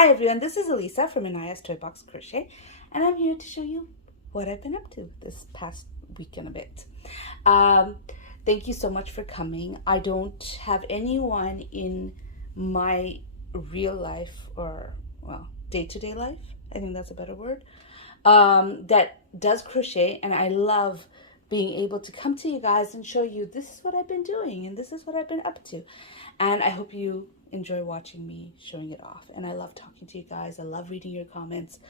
Hi everyone, this is Elisa from Anaya's Toy Box Crochet, and I'm here to show you what I've been up to this past week and a bit. Thank you so much for coming. I don't have anyone in my real life or, well, day-to-day life, I think that's a better word, that does crochet, and I love being able to come to you guys and show you this is what I've been doing and this is what I've been up to. And I hope you enjoy watching me showing it off. And I love talking to you guys. I love reading your comments.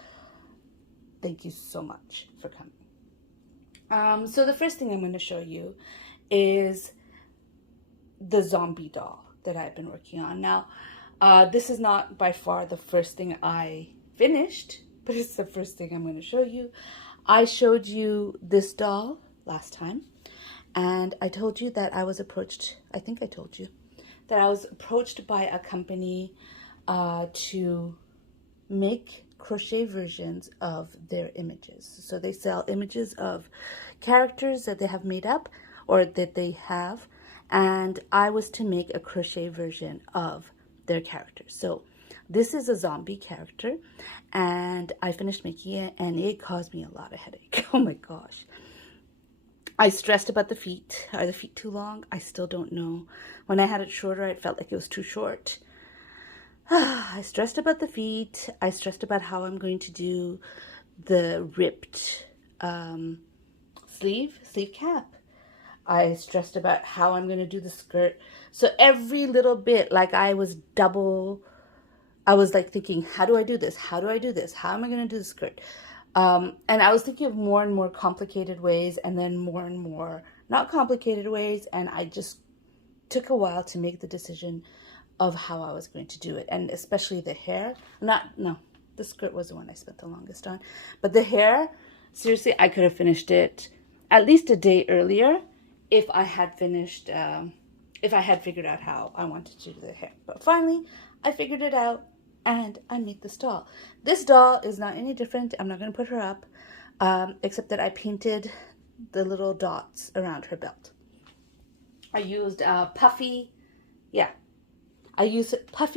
Thank you so much for coming. So the first thing I'm going to show you is the zombie doll that I've been working on. Now, this is not by far the first thing I finished, but it's the first thing I'm going to show you. I showed you this doll last time, and I told you that I was approached, I think I told you, that I was approached by a company to make crochet versions of their images. So they sell images of characters that they have made up or that they have, and I was to make a crochet version of their characters. So this is a zombie character, and I finished making it, and it caused me a lot of headache. Oh my gosh. I stressed about the feet. Are the feet too long? I still don't know. When I had it shorter, it felt like it was too short. I stressed about the feet. I stressed about how I'm going to do the ripped sleeve cap. I stressed about how I'm going to do the skirt. So every little bit, like I was like thinking, how do I do this? How do I do this? How am I going to do the skirt? And I was thinking of more and more complicated ways, and then more and more not complicated ways, and I just took a while to make the decision of how I was going to do it, and especially the hair. The skirt was the one I spent the longest on, but the hair, seriously, I could have finished it at least a day earlier if I had finished, if I had figured out how I wanted to do the hair. But finally, I figured it out, and I made this doll. This doll is not any different. I'm not going to put her up, except that I painted the little dots around her belt. I used puffy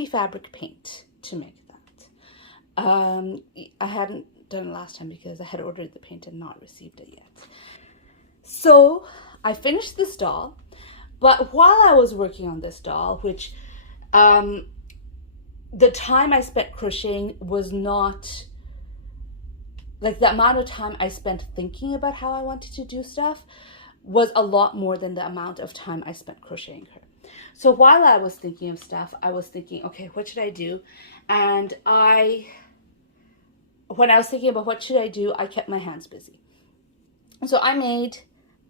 fabric paint to make that. I hadn't done it last time because I had ordered the paint and not received it yet. So I finished this doll, but while I was working on this doll, which the time I spent crocheting was not, like the amount of time I spent thinking about how I wanted to do stuff was a lot more than the amount of time I spent crocheting her. So while I was thinking of stuff, I was thinking, okay, what should I do? And when I was thinking about what should I do, I kept my hands busy. So I made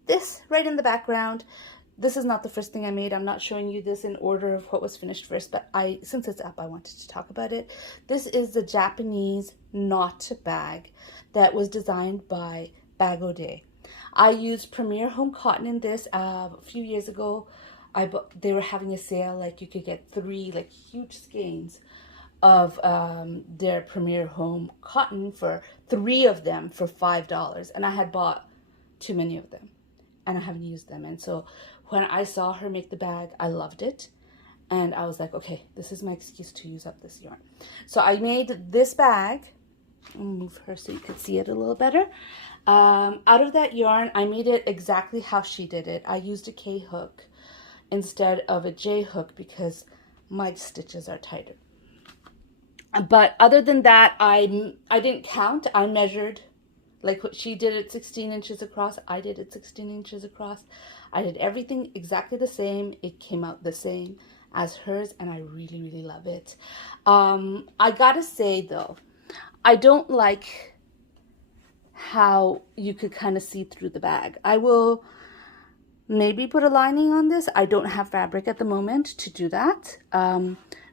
this right in the background. This is not the first thing I made. I'm not showing you this in order of what was finished first, but since it's up, I wanted to talk about it. This is the Japanese knot bag that was designed by Bag-O-Day. I used Premier Home Cotton in this a few years ago. They were having a sale, like you could get 3 like huge skeins of their Premier Home Cotton for 3 of them for $5, and I had bought too many of them, and I haven't used them. And so when I saw her make the bag, I loved it, and I was like, okay, this is my excuse to use up this yarn. So I made this bag. I'll move her so you can see it a little better. Out of that yarn, I made it exactly how she did it. I used a K hook instead of a J hook because my stitches are tighter. But other than that, I didn't count. I measured. Like what she did at 16 inches across, I did it 16 inches across. I did everything exactly the same. It came out the same as hers, and I really, really love it. I gotta say though, I don't like how you could kind of see through the bag. I will maybe put a lining on this. I don't have fabric at the moment to do that.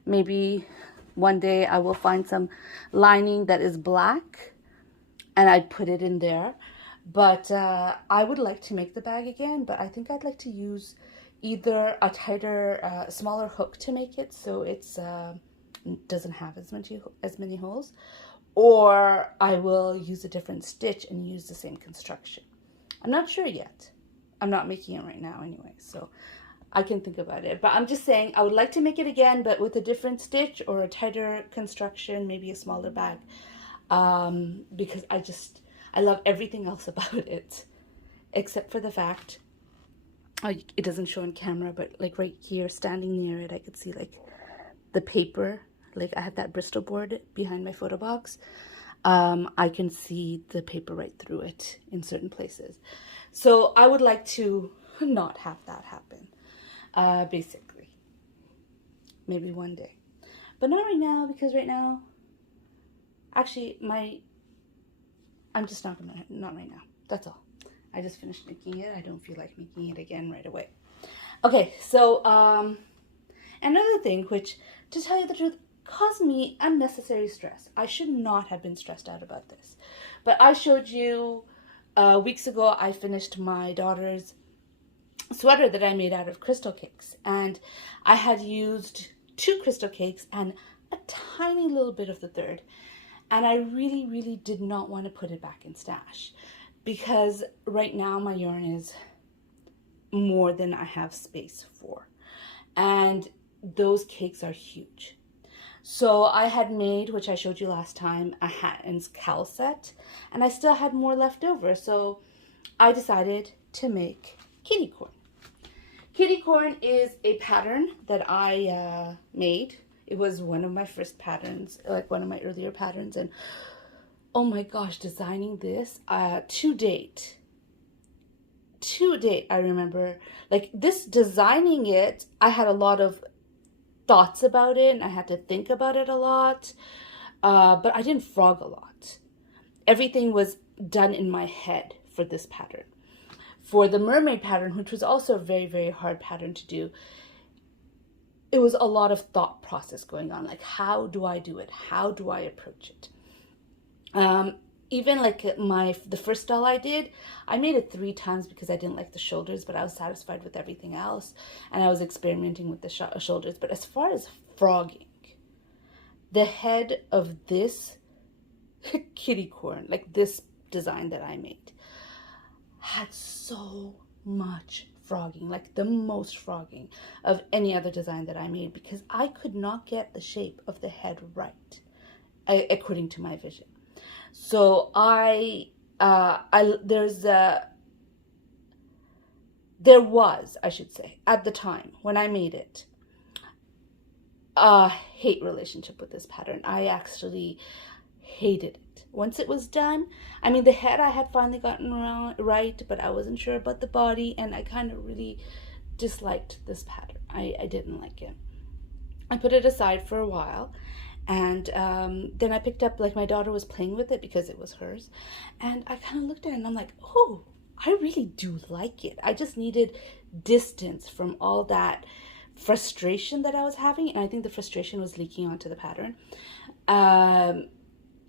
Maybe one day I will find some lining that is black and I'd put it in there. But I would like to make the bag again, but I think I'd like to use either a tighter, smaller hook to make it so it's doesn't have as many holes, or I will use a different stitch and use the same construction. I'm not sure yet. I'm not making it right now anyway, so I can think about it. But I'm just saying I would like to make it again, but with a different stitch or a tighter construction, maybe a smaller bag. Because I love everything else about it, except for the fact, oh, it doesn't show on camera, but like right here, standing near it, I could see like the paper. Like I have that Bristol board behind my photo box. I can see the paper right through it in certain places. So I would like to not have that happen, basically. Maybe one day. But not right now, because right now, actually, I'm just not right now. That's all. I just finished making it. I don't feel like making it again right away. Okay, so another thing, which, to tell you the truth, caused me unnecessary stress. I should not have been stressed out about this. But I showed you weeks ago, I finished my daughter's sweater that I made out of crystal cakes. And I had used 2 crystal cakes and a tiny little bit of the third. And I really, really did not want to put it back in stash, because right now my yarn is more than I have space for. And those cakes are huge. So I had made, which I showed you last time, a hat and cowl set, and I still had more left over. So I decided to make kitty corn. Kitty corn is a pattern that I made. It was one of my first patterns, like one of my earlier patterns. And oh my gosh, designing this to date, I remember, like this, designing it, I had a lot of thoughts about it and I had to think about it a lot, but I didn't frog a lot. Everything was done in my head for this pattern. For the mermaid pattern, which was also a very, very hard pattern to do, it was a lot of thought process going on. Like, how do I do it? How do I approach it? Even like the first doll I did, I made it 3 times because I didn't like the shoulders, but I was satisfied with everything else. And I was experimenting with the shoulders. But as far as frogging, the head of this kitty corn, like this design that I made, had so much frogging, like the most frogging of any other design that I made, because I could not get the shape of the head right, according to my vision. So there was, I should say, at the time when I made it, a hate relationship with this pattern. I actually hated it. Once it was done, I mean, the head I had finally gotten right, but I wasn't sure about the body, and I kind of really disliked this pattern. I didn't like it. I put it aside for a while, and then I picked up, like, my daughter was playing with it because it was hers, and I kind of looked at it and I'm like, oh, I really do like it. I just needed distance from all that frustration that I was having, and I think the frustration was leaking onto the pattern.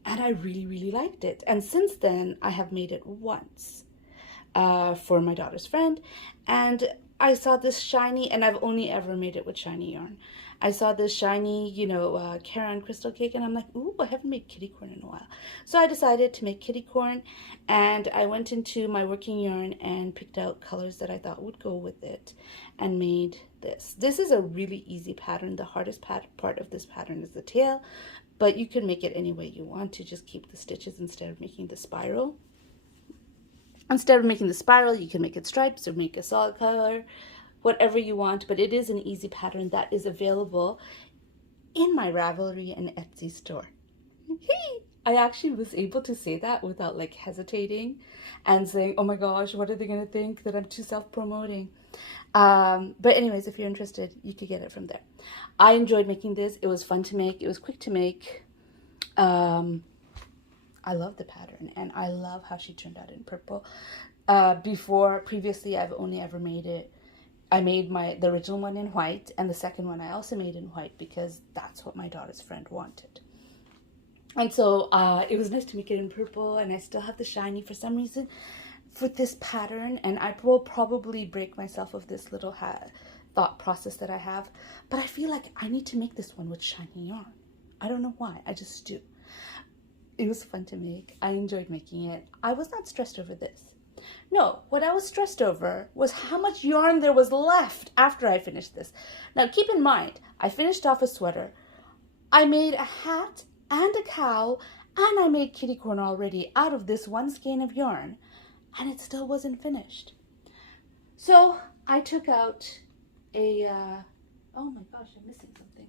And I really, really liked it. And since then, I have made it once for my daughter's friend. And I saw this shiny, and I've only ever made it with shiny yarn. I saw this shiny, Caron crystal cake, and I'm like, ooh, I haven't made kitty corn in a while. So I decided to make kitty corn, and I went into my working yarn and picked out colors that I thought would go with it and made this. This is a really easy pattern. The hardest part of this pattern is the tail, but you can make it any way you want to. Just keep the stitches instead of making the spiral. Instead of making the spiral, you can make it stripes or make a solid color, whatever you want. But it is an easy pattern that is available in my Ravelry and Etsy store. I actually was able to say that without like hesitating and saying, oh my gosh, what are they going to think that I'm too self-promoting? But anyways, if you're interested, you could get it from there. I enjoyed making this. It was fun to make. It was quick to make. I love the pattern, and I love how she turned out in purple. Previously, I've only ever made it. I made the original one in white, and the second one I also made in white because that's what my daughter's friend wanted. And so it was nice to make it in purple, and I still have the shiny for some reason for this pattern, and I will probably break myself of this little thought process that I have, but I feel like I need to make this one with shiny yarn. I don't know why, I just do. It was fun to make. I enjoyed making it. I was not stressed over this. No, what I was stressed over was how much yarn there was left after I finished this. Now keep in mind, I finished off a sweater. I made a hat and a cowl, and I made kitty corner already out of this one skein of yarn, and it still wasn't finished. So I took out a, oh my gosh, I'm missing something.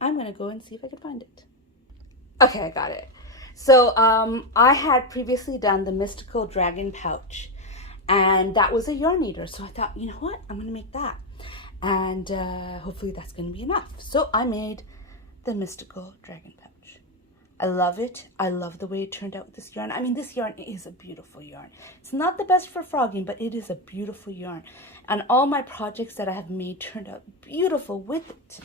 I'm gonna go and see if I can find it. Okay, I got it. So I had previously done the mystical dragon pouch, and that was a yarn eater. So I thought, you know what, I'm gonna make that, and hopefully that's gonna be enough. So I made the mystical dragon pouch. I love it. I love the way it turned out with this yarn. I mean, this yarn is a beautiful yarn. It's not the best for frogging, but it is a beautiful yarn. And all my projects that I have made turned out beautiful with it.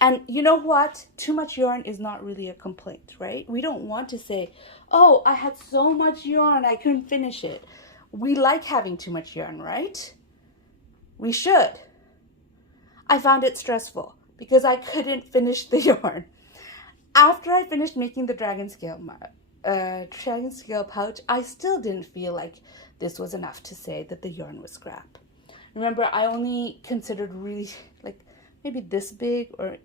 And you know what? Too much yarn is not really a complaint, right? We don't want to say, oh, I had so much yarn, I couldn't finish it. We like having too much yarn, right? We should. I found it stressful because I couldn't finish the yarn. After I finished making the dragon scale pouch, I still didn't feel like this was enough to say that the yarn was scrap. Remember, I only considered really like maybe this big or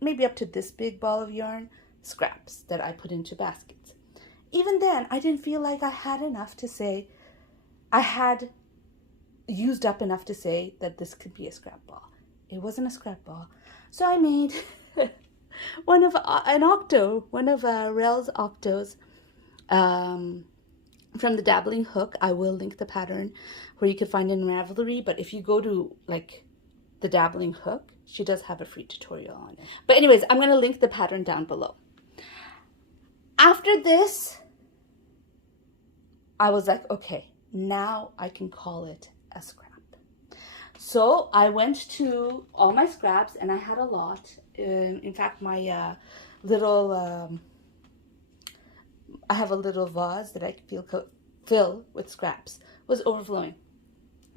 maybe up to this big ball of yarn scraps that I put into baskets. Even then, I didn't feel like I had enough to say, I had used up enough to say that this could be a scrap ball. It wasn't a scrap ball. So I made one of Rel's octos from the Dabbling Hook. I will link the pattern where you can find it in Ravelry, but if you go to like the Dabbling Hook, she does have a free tutorial on it. But anyways, I'm going to link the pattern down below. After this, I was like, okay, now I can call it a scrap. So I went to all my scraps, and I had a lot. In fact, my I have a little vase that I fill with scraps, was overflowing.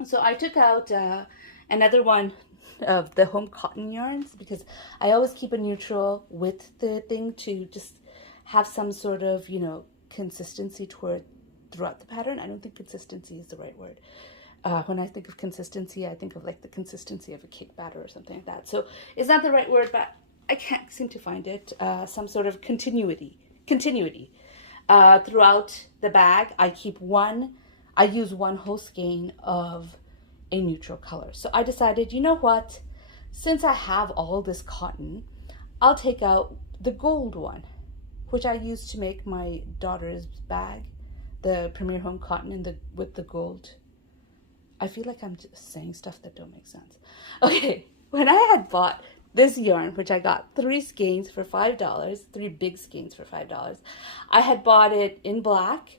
So I took out another one of the home cotton yarns, because I always keep a neutral with the thing to just have some sort of, you know, consistency throughout the pattern. I don't think consistency is the right word. When I think of consistency, I think of like the consistency of a cake batter or something like that. So it's not the right word, but I can't seem to find it. Some sort of continuity. Throughout the bag, I use one whole skein of a neutral color. So I decided, you know what? Since I have all this cotton, I'll take out the gold one, which I used to make my daughter's bag, the Premier Home Cotton with the gold. I feel like I'm just saying stuff that don't make sense. Okay, when I had bought this yarn, which I got 3 skeins for $5, 3 big skeins for $5, I had bought it in black,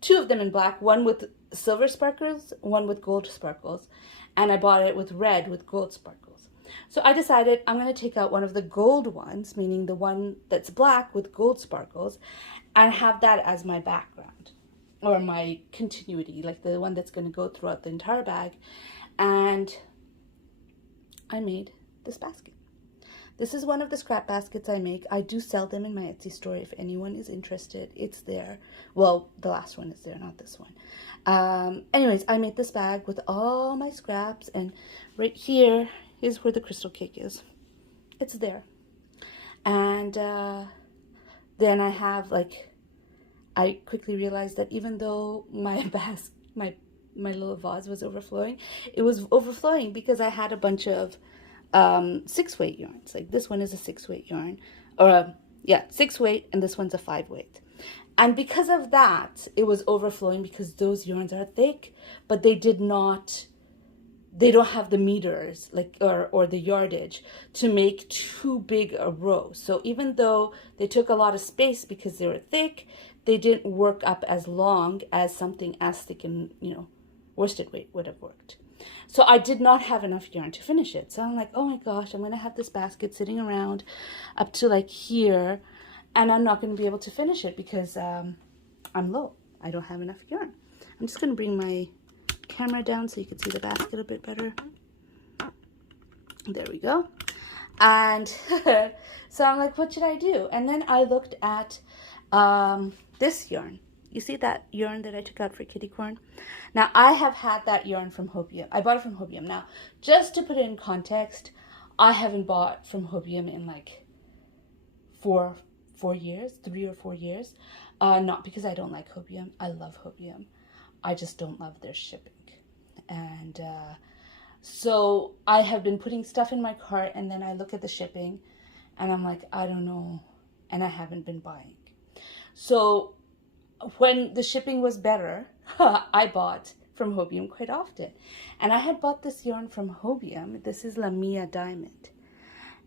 2 of them in black, one with silver sparkles, one with gold sparkles, and I bought it with red with gold sparkles. So I decided I'm going to take out one of the gold ones, meaning the one that's black with gold sparkles, and have that as my background, or my continuity, like the one that's going to go throughout the entire bag. And I made this basket. This is one of the scrap baskets I make. I do sell them in my Etsy store. If anyone is interested, it's there. Well, the last one is there, not this one. Anyways, I made this bag with all my scraps, and right here is where the crystal cake is. It's there. And then I have, like, I quickly realized that even though my little vase was overflowing, it was overflowing because I had a bunch of 6-weight yarns. Like this one is a 6-weight yarn, or 6-weight, and this one's a 5-weight. And because of that, it was overflowing because those yarns are thick, but they don't have the meters, like, or the yardage to make too big a row. So even though they took a lot of space because they were thick, they didn't work up as long as something as thick and, you know, worsted weight would have worked. So I did not have enough yarn to finish it. So I'm like, oh my gosh, I'm going to have this basket sitting around up to like here, and I'm not going to be able to finish it because I'm low. I don't have enough yarn. I'm just going to bring my camera down so you can see the basket a bit better. There we go. And so I'm like, what should I do? And then I looked at this yarn. You see that yarn that I took out for kitty corn? Now, I have had that yarn from Hopium. I bought it from Hopium. Now, just to put it in context, I haven't bought from Hopium in like 3 or 4 years. Not because I don't like Hopium. I love Hopium. I just don't love their shipping. And so I have been putting stuff in my cart, and then I look at the shipping and I'm like, I don't know. And I haven't been buying. So when the shipping was better, I bought from Hopium quite often. And I had bought this yarn from Hopium. This is La Mia Diamond.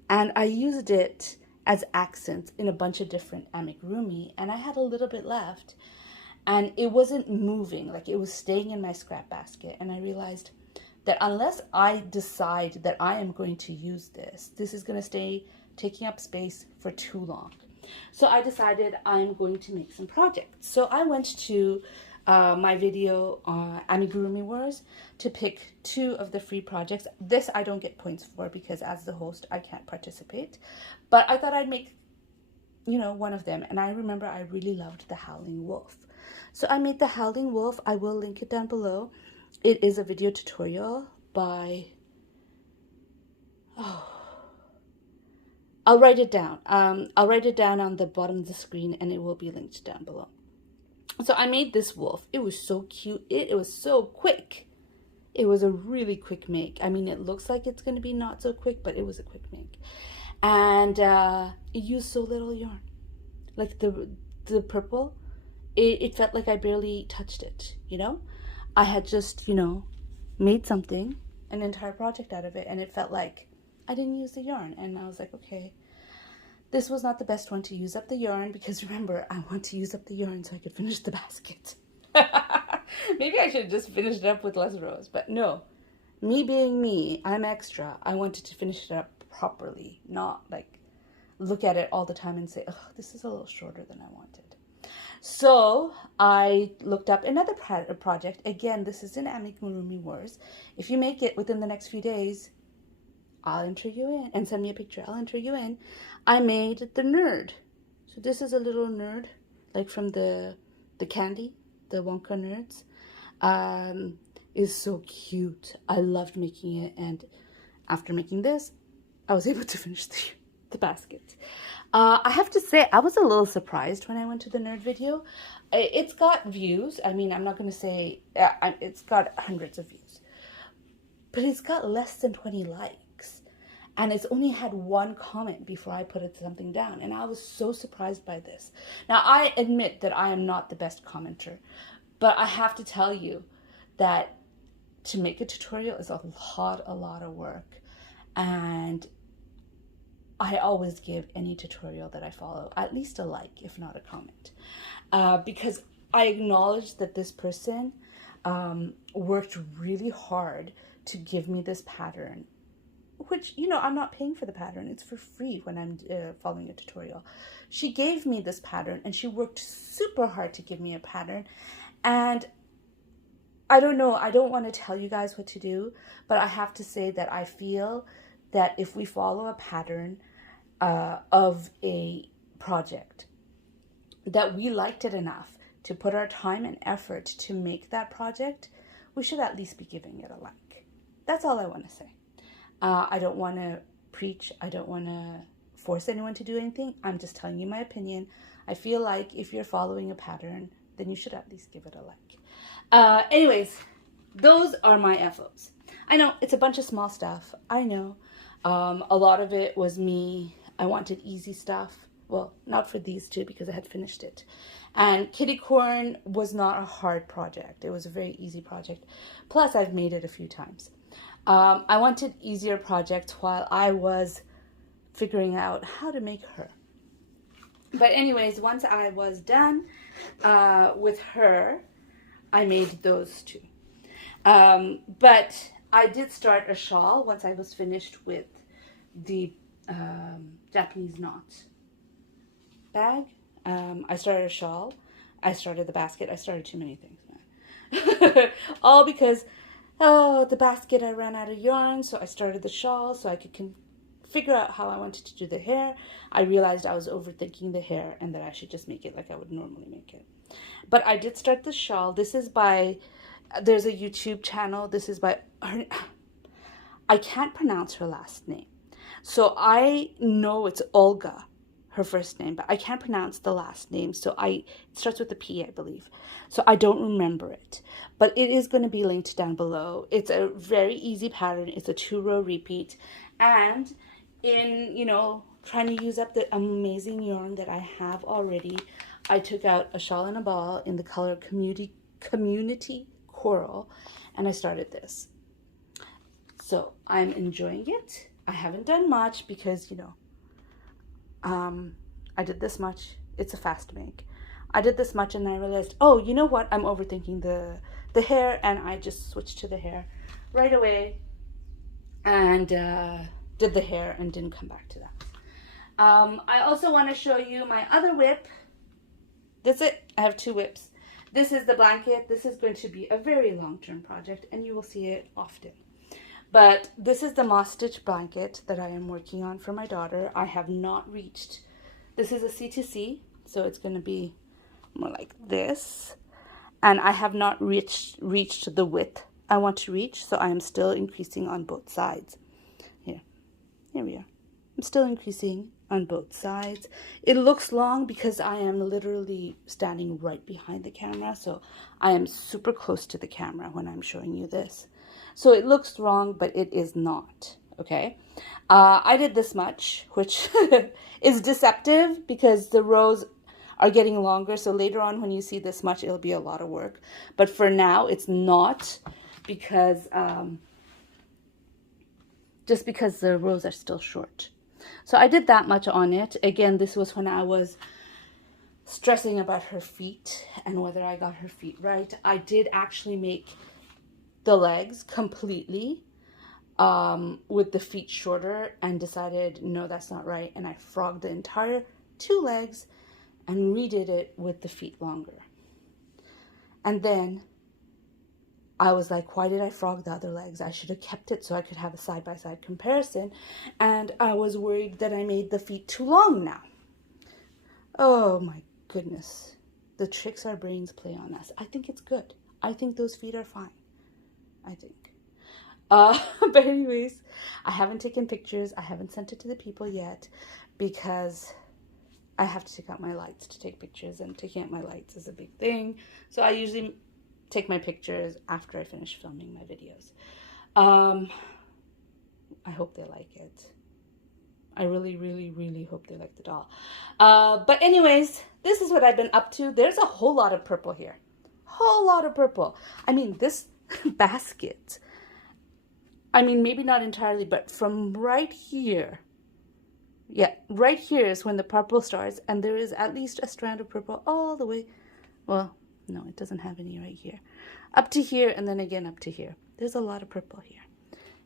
And I used it as accents in a bunch of different amigurumi. And I had a little bit left. And it wasn't moving. Like, it was staying in my scrap basket. And I realized that unless I decide that I am going to use this, this is going to stay taking up space for too long. So I decided I'm going to make some projects. So I went to my video on Amigurumi Wars to pick 2 of the free projects. This I don't get points for because as the host I can't participate. But I thought I'd make, you know, one of them. And I remember I really loved the Howling Wolf. So I made the Howling Wolf. I will link it down below. It is a video tutorial by... I'll write it down. I'll write it down on the bottom of the screen and it will be linked down below. So I made this wolf. It was so cute. It was so quick. It was a really quick make. I mean, it looks like it's going to be not so quick, but it was a quick make. And it used so little yarn. Like the purple, it felt like I barely touched it, you know? I had just, you know, made something, an entire project out of it, and it felt like I didn't use the yarn. And I was like, okay, this was not the best one to use up the yarn because remember, I want to use up the yarn so I could finish the basket. Maybe I should have just finished it up with less rows, but no. Me being me, I'm extra. I wanted to finish it up properly, not like look at it all the time and say, oh, this is a little shorter than I wanted. So I looked up another project. Again, this is in Amigurumi Wars. If you make it within the next few days, I'll enter you in and send me a picture. I'll enter you in. I made the nerd. So this is a little nerd, like from the candy, the Wonka nerds. Is so cute. I loved making it, and after making this, I was able to finish the basket. I have to say, I was a little surprised when I went to the nerd video. It's got views. I mean, I'm not going to say it's got hundreds of views, but it's got less than 20 likes. And it's only had 1 comment before I put something down. And I was so surprised by this. Now, I admit that I am not the best commenter. But I have to tell you that to make a tutorial is a lot of work. And I always give any tutorial that I follow at least a like, if not a comment. Because I acknowledge that this person worked really hard to give me this pattern. Which, you know, I'm not paying for the pattern. It's for free when I'm following a tutorial. She gave me this pattern and she worked super hard to give me a pattern. And I don't know, I don't want to tell you guys what to do, but I have to say that I feel that if we follow a pattern of a project, that we liked it enough to put our time and effort to make that project, we should at least be giving it a like. That's all I want to say. I don't want to preach. I don't want to force anyone to do anything. I'm just telling you my opinion. I feel like if you're following a pattern, then you should at least give it a like. Anyways, those are my FOs. I know it's a bunch of small stuff. I know. A lot of it was me. I wanted easy stuff. Well, not for these 2 because I had finished it. And Kitty Corn was not a hard project. It was a very easy project. Plus, I've made it a few times. I wanted easier projects while I was figuring out how to make her. But anyways, once I was done with her, I made those 2. But I did start a shawl once I was finished with the Japanese knot bag. I started a shawl. I started the basket. I started too many things, man. All because... the basket, I ran out of yarn, so I started the shawl so I could figure out how I wanted to do the hair, I realized I was overthinking the hair and that I should just make it like I would normally make it. But I did start the shawl. This is by, there's a YouTube channel. This is by, I can't pronounce her last name. So I know it's Olga, her first name, but I can't pronounce the last name. So it starts with a P, I believe. So I don't remember it, but it is going to be linked down below. It's a very easy pattern. It's a 2-row repeat. And in, you know, trying to use up the amazing yarn that I have already, I took out a shawl and a ball in the color Community Coral, and I started this. So I'm enjoying it. I haven't done much because, you know, I did this much. It's a fast make. I did this much and I realized, oh, you know what? I'm overthinking the hair, and I just switched to the hair right away and did the hair and didn't come back to that. I also want to show you my other whip. That's it. I have 2 whips. This is the blanket. This is going to be a very long-term project and you will see it often. But this is the moss stitch blanket that I am working on for my daughter. I have not reached, this is a C2C, so it's going to be more like this. And I have not reached the width I want to reach, so I am still increasing on both sides. Here we are. I'm still increasing on both sides. It looks long because I am literally standing right behind the camera, so I am super close to the camera when I'm showing you this. So it looks wrong, but it is not, okay? I did this much, which is deceptive because the rows are getting longer. So later on when you see this much, it'll be a lot of work. But for now, it's not because, just because the rows are still short. So I did that much on it. Again, this was when I was stressing about her feet and whether I got her feet right. I did actually make the legs completely with the feet shorter and decided, no, that's not right. And I frogged the entire 2 legs and redid it with the feet longer. And then I was like, why did I frog the other legs? I should have kept it so I could have a side-by-side comparison. And I was worried that I made the feet too long now. Oh my goodness. The tricks our brains play on us. I think it's good. I think those feet are fine. I think. But anyways, I haven't taken pictures. I haven't sent it to the people yet because I have to take out my lights to take pictures, and taking out my lights is a big thing. So I usually take my pictures after I finish filming my videos. I hope they like it. I really, really, really hope they like the doll. But anyways, this is what I've been up to. There's a whole lot of purple here. Whole lot of purple. I mean, this basket, I mean, maybe not entirely, but from right here, yeah, right here is when the purple starts, and there is at least a strand of purple all the way, well, no, it doesn't have any right here, up to here, and then again up to here. There's a lot of purple here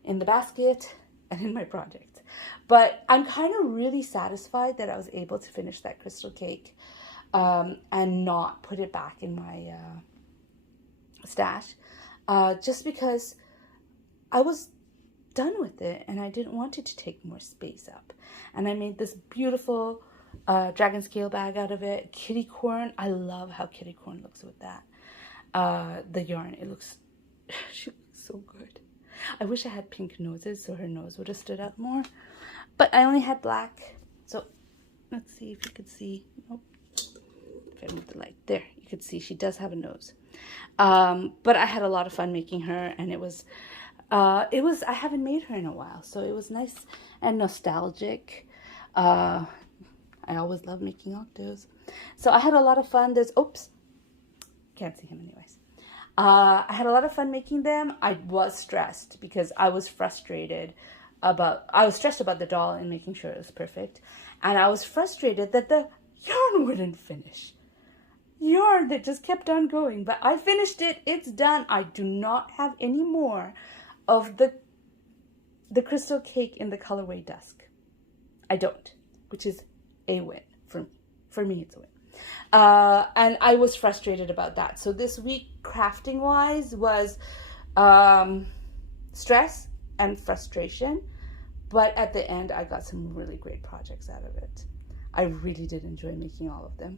in the basket and in my project. But I'm kind of really satisfied that I was able to finish that crystal cake and not put it back in my stash, just because I was done with it and I didn't want it to take more space up. And I made this beautiful dragon scale bag out of it. Kitty corn, I love how kitty corn looks with that. The yarn, it looks, she looks so good. I wish I had pink noses so her nose would have stood out more, but I only had black. So let's see if you could see. Nope. If I move the light, there, you could see she does have a nose. But I had a lot of fun making her, and it was, I haven't made her in a while, so it was nice and nostalgic. I always love making octos. So I had a lot of fun. There's, oops, can't see him anyways. I had a lot of fun making them. I was stressed because I was frustrated about, I was stressed about the doll and making sure it was perfect. And I was frustrated that the yarn wouldn't finish. Yarn that just kept on going. But I finished it. It's done. I do not have any more of the crystal cake in the colorway Dusk. I don't, which is a win for me. For me, it's a win. And I was frustrated about that. So this week, crafting wise, was stress and frustration, But at the end, I got some really great projects out of it. I really did enjoy making all of them.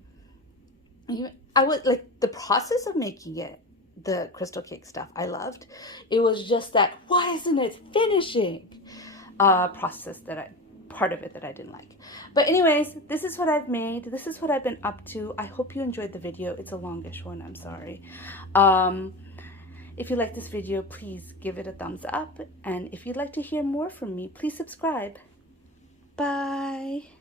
I would like the process of making it, the crystal cake stuff, I loved. It was just that, why isn't it finishing? Process part of it that I didn't like. But anyways, this is what I've made. This is what I've been up to. I hope you enjoyed the video. It's a longish one, I'm sorry. If you like this video, please give it a thumbs up. And if you'd like to hear more from me, please subscribe. Bye.